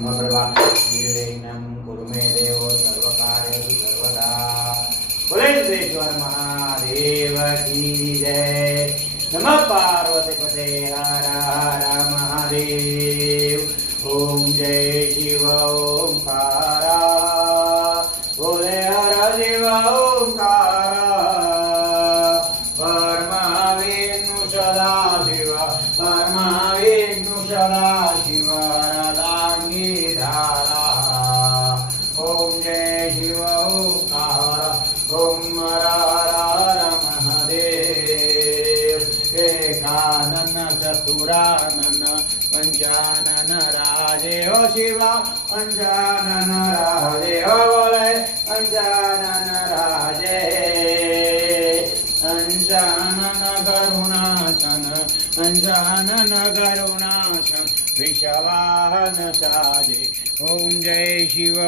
मम प्रभा निर्विघ्नं कुरु मे देव सर्वकार्येषु सर्वदा। बोले सिद्धेश्वर महादेव की जय। नमः पार्वती पते हर हर महादेव। ओम जय शिव ओंकारा बोले हर शिव ओंकारा। परमाविष्णु सदा शिव परमाविष्णु सदा शिव वरदांगी धारा। ओम जय शिव ओंकारा ओम हर हर महादेव। एकानन चतुरानन पंचानन राजे हो शिवा पंचानन राजे हो बोले पंचानन राजे। पंचानन करुणासन पंचानन करुणासन विषवाहन साजे। ओम जय शिव।